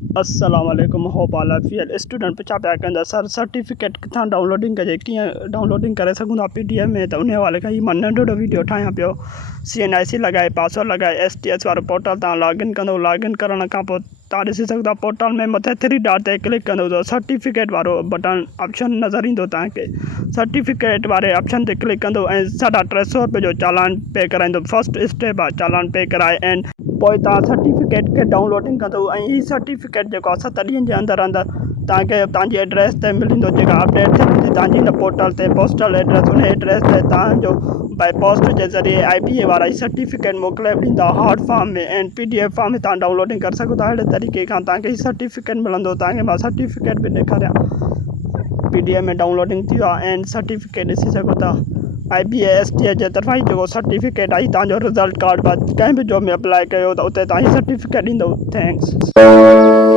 अस्सलाम वालेकुम hope all are well student पुछा पिया कंदा सर सर्टिफिकेट किथां डाउनलोडिंग कजे कीअं डाउनलोडिंग करे सघूं था पीडीएफ में त उन हवाले खां मां नंढो वीडियो ठाहियां पियो CNIC लगाए पासवर्ड लगाए STS वारो पोर्टल तव्हां लॉगिन कंदो लॉगिन करण खां पोइ तव्हां ॾिसी सघंदा पोर्टल में मथे 3 डॉट ते क्लिक कंदो त सर्टिफिकेट वारो बटन ऑप्शन नज़र ईंदो तव्हांखे सर्टिफिकेट वारे ऑप्शन ते क्लिक कंदो ऐं 350 रुपए जो चालान पे कराईंदो फर्स्ट स्टेप आहे चालान पे कराए एंड पोइ तव्हां सर्टिफिकेट खे डाउनलोडिंग कंदो ऐं हीउ सर्टिफिकेट जेको आहे 7 ॾींहंनि जे अंदरि तव्हांखे तव्हांजी एड्रेस ते मिलंदो जेका अपडेट थिए थी तव्हांजी हिन पोर्टल ते पोस्टल एड्रेस उन एड्रेस ते तव्हांजो बाई पोस्ट जे ज़रिए IBA वारा ई सर्टिफिकेट मोकिले ॾींदा हार्ड फॉर्म में ऐं PDF फॉर्म में तव्हां डाउनलोडिंग करे सघो था अहिड़े तरीक़े खां तव्हांखे हीउ सर्टिफिकेट मिलंदो तव्हांखे मां सर्टिफिकेट बि ॾेखारियां PDF में डाउनलोडिंग थी वियो आहे ऐं सर्टिफिकेट ॾिसी सघो था IBA STS जे तरफ़ां ई जेको सर्टिफिकेट आहे तव्हांजो रिज़ल्ट कार्ड कंहिं बि जॉब में अप्लाई कयो त उते तव्हां हीउ सर्टिफिकेट ॾींदो थैंक्स